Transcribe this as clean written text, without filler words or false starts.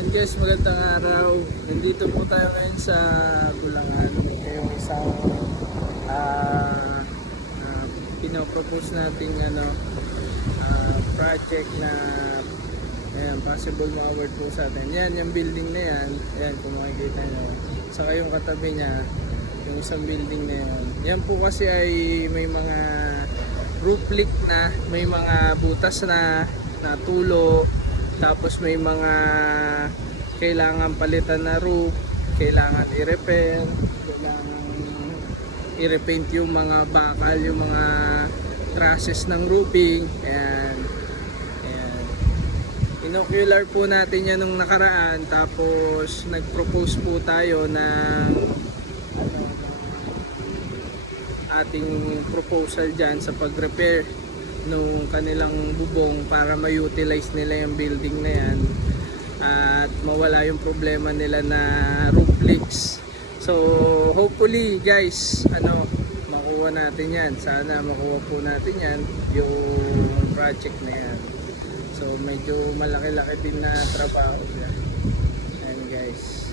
And guys, magandang araw. Nandito po tayo ngayon sa Bulangan. Yung isang pinapropose nating project na possible ma-award po sa atin. Yan, yung building na yan. Ayan, kung makikita nyo. Saka yung katabi niya, yung isang building na yan. Yan po kasi ay may mga roof leak na, may mga butas na tulo. Tapos may mga kailangan palitan na roof, kailangan i-repair, kailangan i-repaint yung mga bakal, yung mga trusses ng roofing. Ayan. Ayan. Inocular po natin yan nung nakaraan, tapos nag-propose po tayo ng ating proposal dyan sa pag-repair nung kanilang bubong para ma-utilize nila yung building na yan at mawala yung problema nila na roof leaks. So hopefully guys, makuha natin yan. Sana makuha po natin yan, yung project na yan. So medyo malaki-laki din na trabaho yan. Ayan guys.